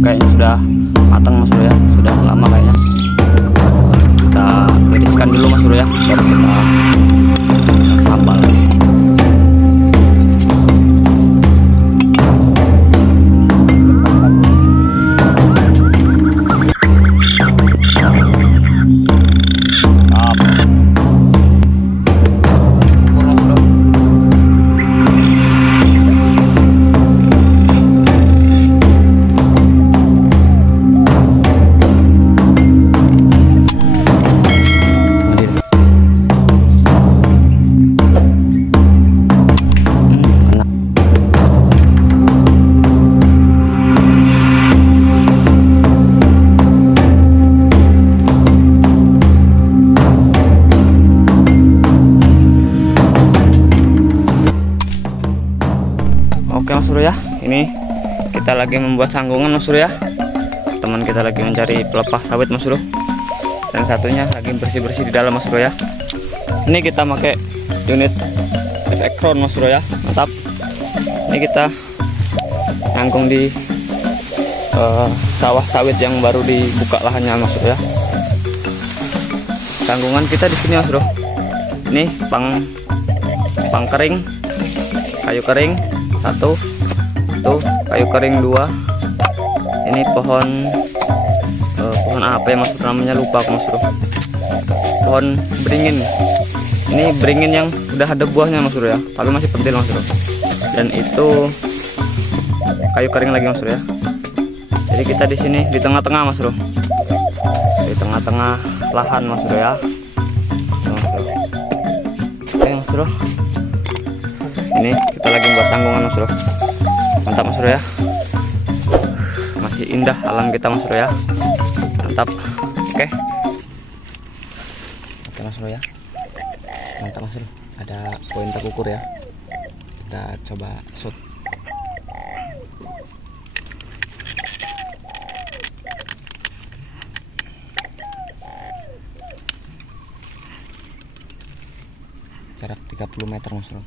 kayaknya sudah matang Mas Bro ya, sudah lama kayaknya. Kita tiriskan dulu Mas Bro ya, baru kita sambal. Oke Mas Bro ya, ini kita lagi membuat sanggungan Mas Bro ya. Teman kita lagi mencari pelepah sawit Mas Bro, dan satunya lagi bersih-bersih di dalam Mas Bro ya. Ini kita pakai unit Efekron Mas Bro ya, mantap. Ini kita nyangkung di sawah sawit yang baru dibuka lahannya Mas Bro ya. Sanggungan kita di sini Mas Bro. Ini pang kering, kayu kering satu, tuh kayu kering dua. Ini pohon apa ya Mas Bro, namanya lupa aku Mas Bro. Pohon beringin. Ini beringin yang udah ada buahnya Mas Bro ya, tapi masih pentil Mas Bro. Dan itu kayu kering lagi Mas Bro ya. Jadi kita di sini di tengah-tengah Mas Bro, di tengah-tengah lahan Mas Bro ya. Oke Mas Bro, ini kita lagi buat sanggungan Mas Bro. Mantap Mas Bro ya, masih indah alam kita Mas Bro ya, mantap. Oke Mas Bro ya, mantap Mas Bro. Ada poin tak ukur ya, kita coba shoot. Jarak 30 meter Mas Bro.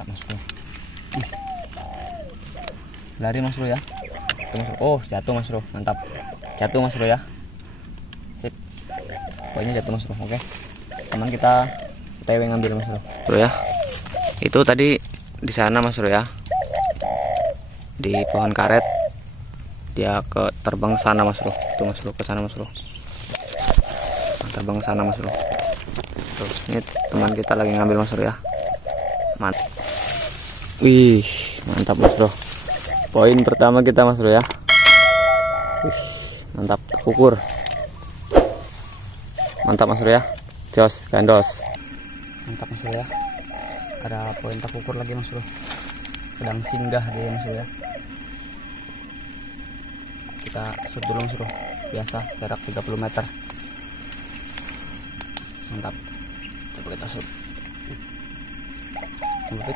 Mantap Mas Bro. Lari Mas Bro ya. Oh jatuh Mas Bro, mantap. Jatuh Mas Bro ya. Sip. Pokoknya jatuh Mas Bro. Oke. Teman kita TW ngambil Mas Bro. Bro ya. Itu tadi di sana Mas Bro ya. Di pohon karet. Dia terbang ke sana Mas Bro. Tuh Mas Bro, ke sana Mas Bro. Terbang ke sana Mas Bro. Tuh, ini teman kita lagi ngambil Mas Bro ya. Mantap. Wih, mantap Mas Bro. Poin pertama kita Mas Bro ya. Wih, mantap, ukur. Mantap Mas Bro ya. Jos, gandos. Mantap Mas Bro ya. Ada poin tak ukur lagi Mas Bro. Sedang singgah dia Mas Bro ya. Kita shoot dulu Mas Bro. Biasa jarak 30 meter. Mantap. Coba kita shoot. Coba.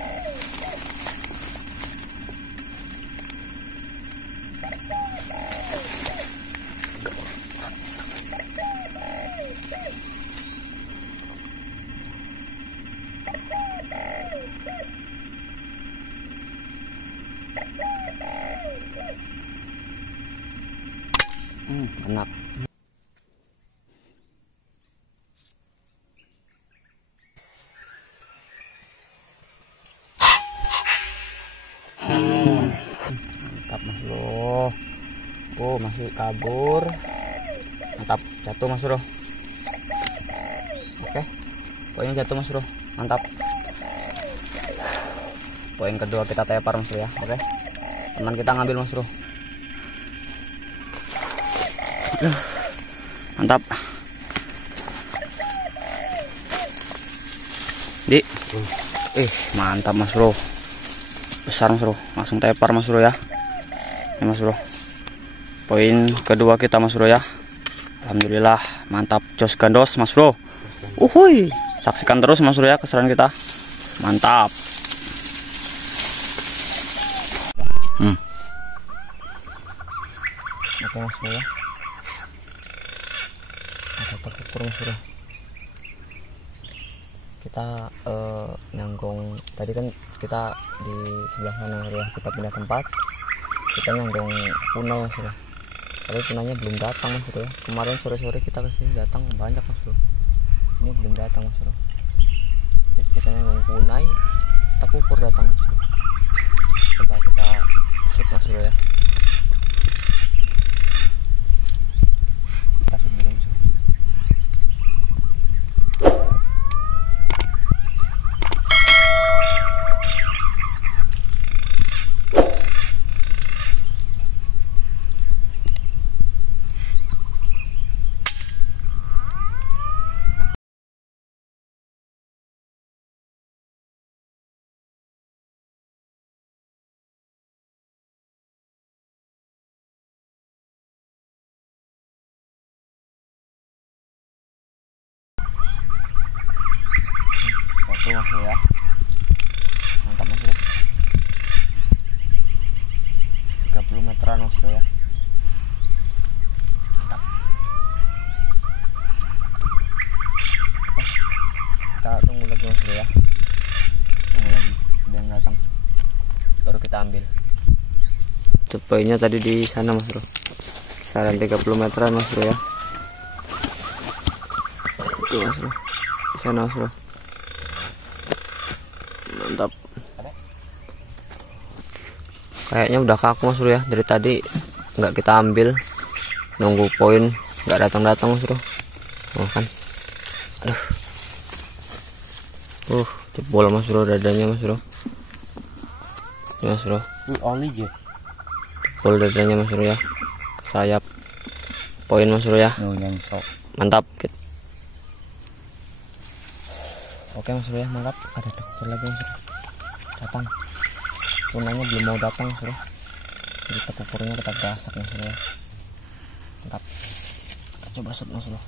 Enak. Mantap Mas Bro. Oh masih kabur. Mantap, jatuh Mas Bro. Oke, poinnya jatuh Mas Bro. Mantap. Poin kedua kita tepar Mas Bro ya. Oke, teman kita ngambil Mas Bro. Mantap. Di. Mantap Mas Bro. Besar Mas Bro. Langsung tepar Mas Bro ya. Ini Mas Bro. Poin kedua kita Mas Bro ya. Alhamdulillah, mantap, jos gandos Mas Bro. Uhuy, saksikan terus Mas Bro ya keseruan kita. Mantap. Oke Mas Bro ya. Ada terkukur Mas Bro. Kita nyanggung tadi kan kita di sebelah sana ya, kita pindah tempat. Kita nyanggung punai Mas Bro. Tapi punanya belum datang Mas Bro ya. Kemarin sore-sore kita kesini datang banyak Mas Bro. Ini belum datang Mas Bro. Jadi kita nyanggung punai, kita kukur datang Mas Bro. Coba kita shoot Mas Bro ya. Kita shoot dulu Mas Bro. Satu Mas Bro ya. Mantap Mas Bro. 30 meteran Mas Bro ya. Mantap. Kita tunggu lagi Mas Bro ya. Tunggu lagi dia datang. Baru kita ambil. Cepainya tadi di sana Mas Bro. Kisaran 30 meteran Mas Bro ya. Itu Mas Bro. Di sana Mas Bro. Mantap. Kayaknya udah kaku Mas Bro ya. Dari tadi nggak kita ambil, nunggu poin nggak datang Mas Bro. Oh kan, aduh, jebol Mas Bro dadanya Mas Bro. Ini Mas Bro. Jebol dadanya Mas Bro ya. Sayap poin Mas Bro ya. Mantap. Oke Mas Bro ya, mantap. Ada tekuk lagi Mas Bro. Datang. Punanya belum mau datang Mas Bro. Jadi tekukurnya kita gasak Mas Bro ya. Mantap. Kita coba shoot Mas Bro.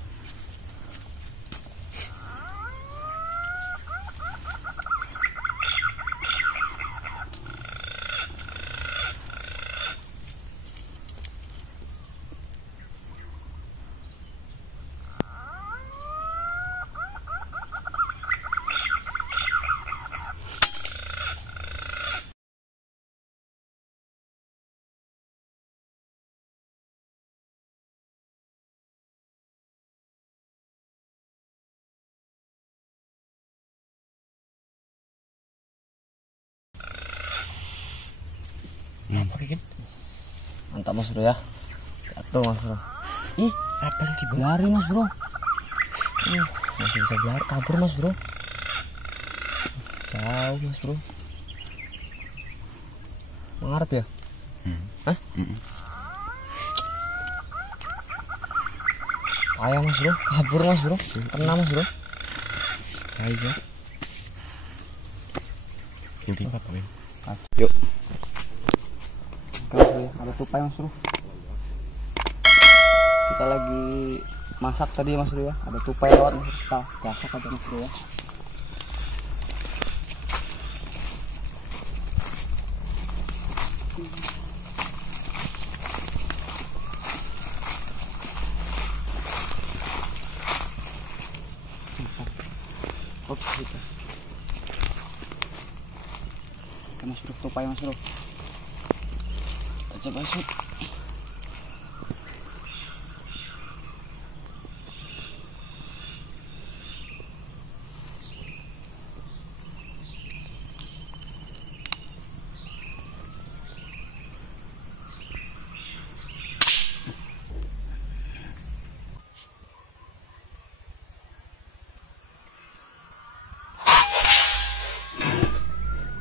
Mantap Mas Bro ya. Jatuh Mas Bro. Ih, apa lagi berlari Mas Bro. Masih bisa berlari, kabur Mas Bro. Jauh Mas Bro. Mengarep ya? Hah? Ayah Mas Bro, kabur Mas Bro. Kena Mas Bro. Ayo. Yuk. Oke Mas Bro ya, ada tupai Mas Bro. Kita lagi masak tadi Mas Bro ya, ada tupai lewat Mas Bro. Kita gasak aja Mas Bro ya. Oke Mas Bro, tupai Mas Bro. Kita coba shoot.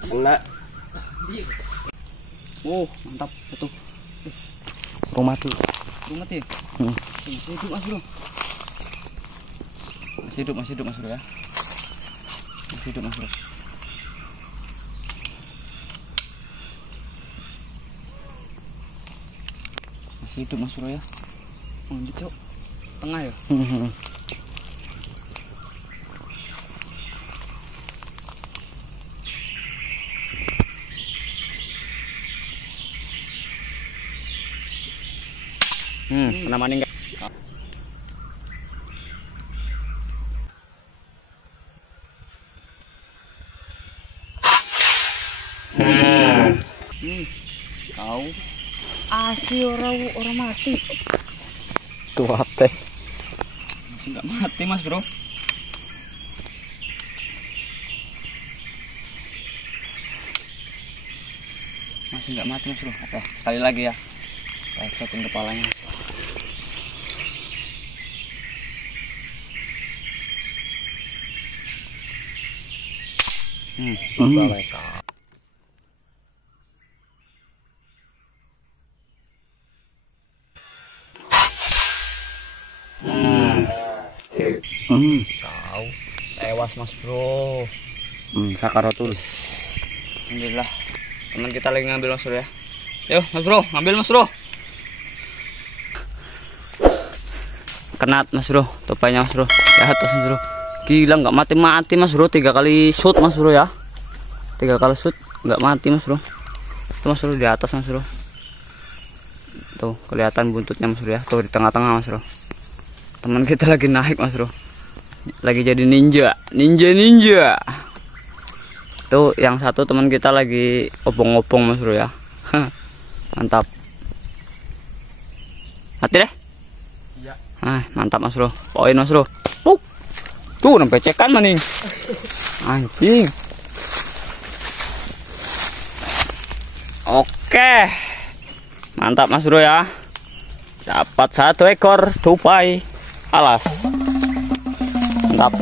Kena. Mantap itu. Rumah tuh. Rumah tuh. Masih hidup Mas Bro. Masih hidup Mas Bro ya. Masih hidup Mas Bro. Masih hidup Mas Bro ya. Lanjut yuk. tengah ya. Kena maning enggak? Kau asih orang mati. Tuh teh. Masih nggak mati mas bro. Masih nggak mati mas bro. Oke, sekali lagi ya. Kita headsetin kepalanya. Kau tewas mas bro. Sakaratul. Alhamdulillah. Teman kita lagi ngambil mas bro ya. Yuk mas bro, ngambil mas bro. Kenat mas bro, topanya mas bro. Di atas mas bro. Gila nggak mati-mati mas bro. 3 kali shoot mas bro ya. 3 kali shoot nggak mati mas bro. Itu mas bro di atas mas bro. Tuh kelihatan buntutnya mas bro ya. Tuh di tengah-tengah mas bro. Teman kita lagi naik mas bro. Lagi jadi ninja. Tuh yang satu teman kita lagi obong-obong mas bro ya. Mantap. Mati deh. Iya. Mantap mas bro. Poin mas bro. Tuh sampai cekan maning. Anjing. Oke. Mantap mas bro ya. Dapat 1 ekor tupai alas. Mantap.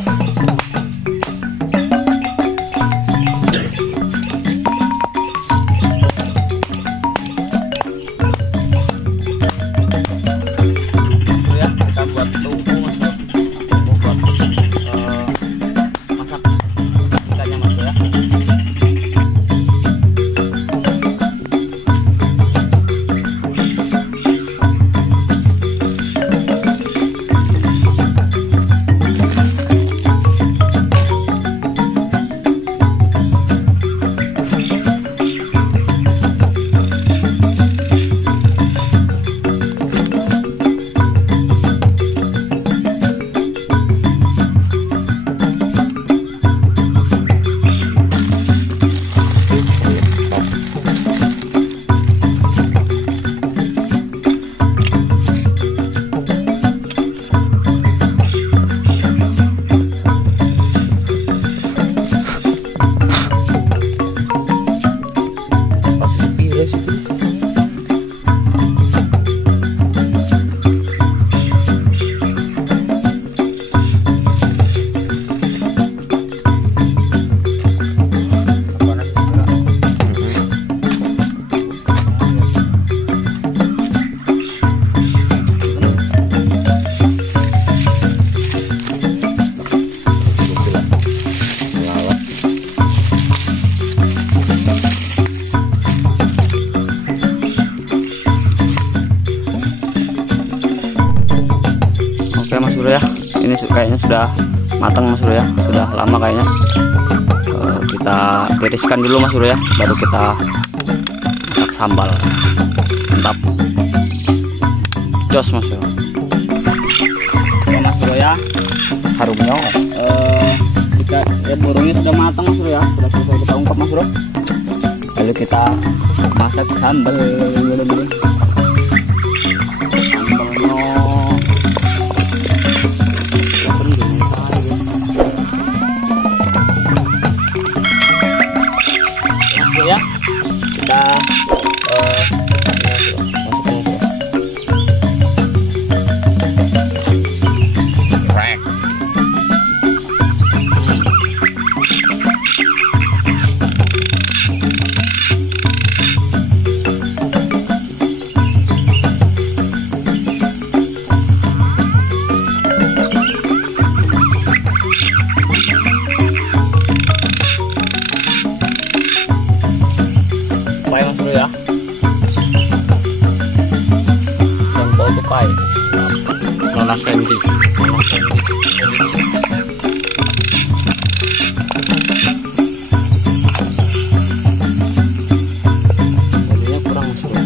Kita buat tubuh mas bro. Buat masak ikannya mas bro ya. Oke mas bro ya. Ini kayaknya sudah matang mas bro ya. Sudah lama kayaknya. Kita tiriskan dulu mas bro ya. Baru kita masak sambal. Mantap. Jos mas bro. Oke mas bro ya. Harumnya. Burungnya sudah matang mas bro ya. Sudah selesai kita ungkap mas bro. Lalu kita masak sambal. Ya kita Pai. Nona Sandy. Jadinya kurang seru.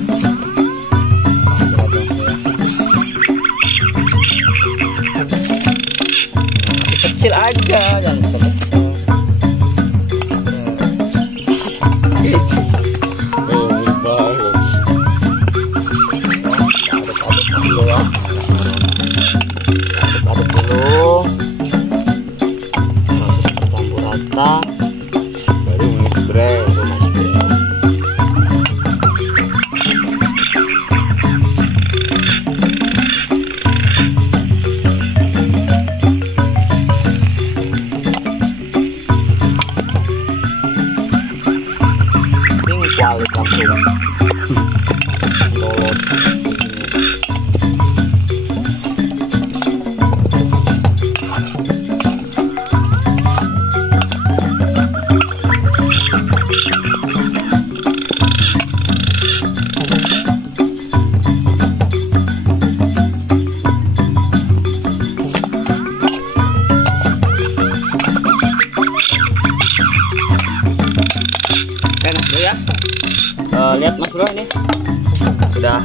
Kecil aja, jangan besar. Aduk dulu, campur rata, baru ngebreng. Ini kuali kampung. Lolot. Oke Mas Bro ya. Lihat Mas Bro, ini sudah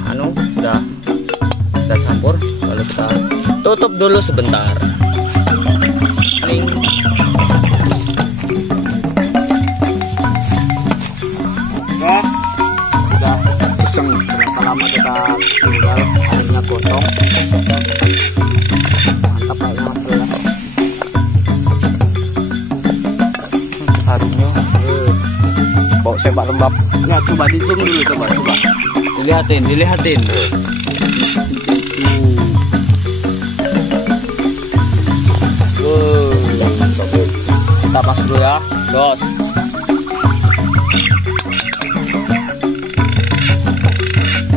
sudah campur. Lalu kita tutup dulu sebentar. Ring. Oke, sudah iseng. Berapa lama kita tinggal airnya gosong. Mantap kayaknya Mas Bro ya. Harunya bau sepak lembab. Ya coba di zoom dulu, coba. Dilihatin. Kita Mas Bro ya. Dos.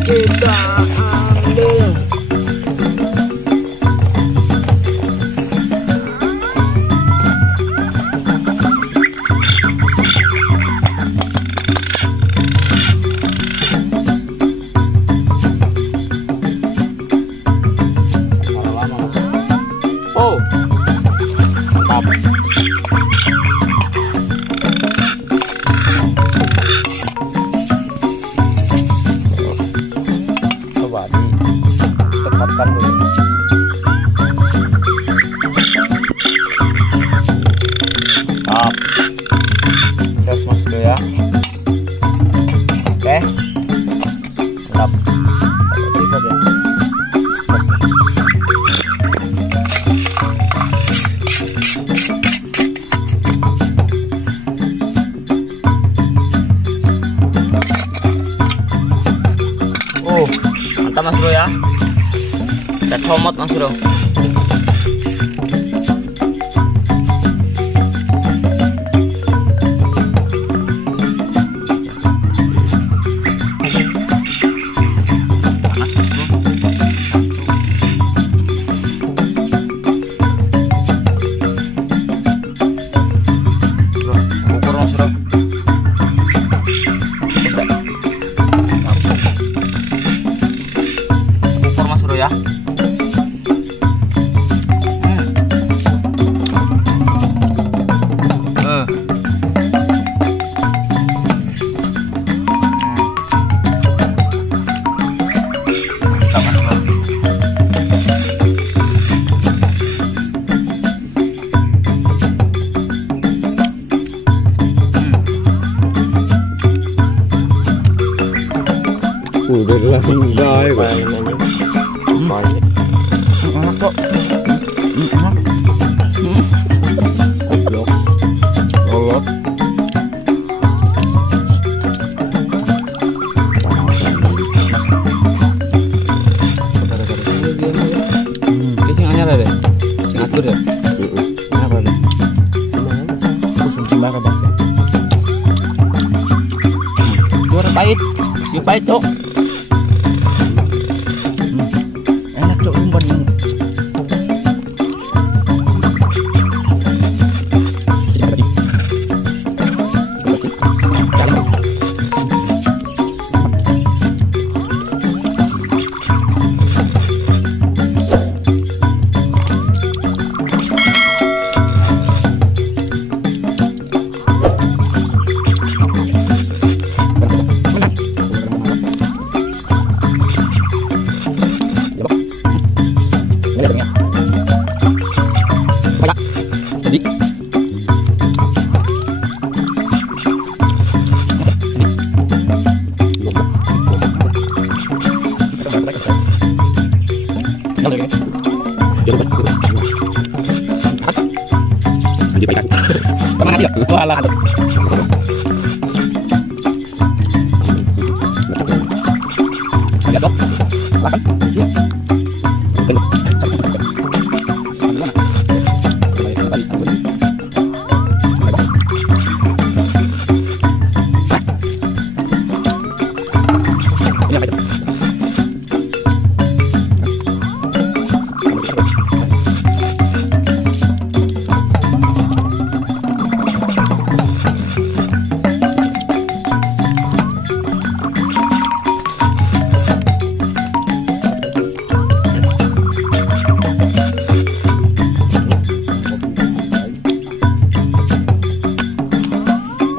Kita ambil. Oh, mantap. Coba ditekapkan dulu. Mantap. Terus Mas Bro ya. Oke. Mantap. Kita deh. Mantap Mas Bro ya. Kita comot Mas Bro. Ukur Mas Bro. Ukur Mas Bro ya. Udah langsung dai banyak. Enak kok. Goblok. Lolot. Ini sing anyar deh. Sing atur ya. Kenapa deh? Konsumsi marah banget. Juara pahit. Ini pahit cok. Enak cok umpan ini. Walah. Jatuh. Makan.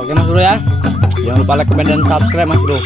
Oke Mas Bro ya. Jangan lupa like, comment, dan subscribe Mas Bro.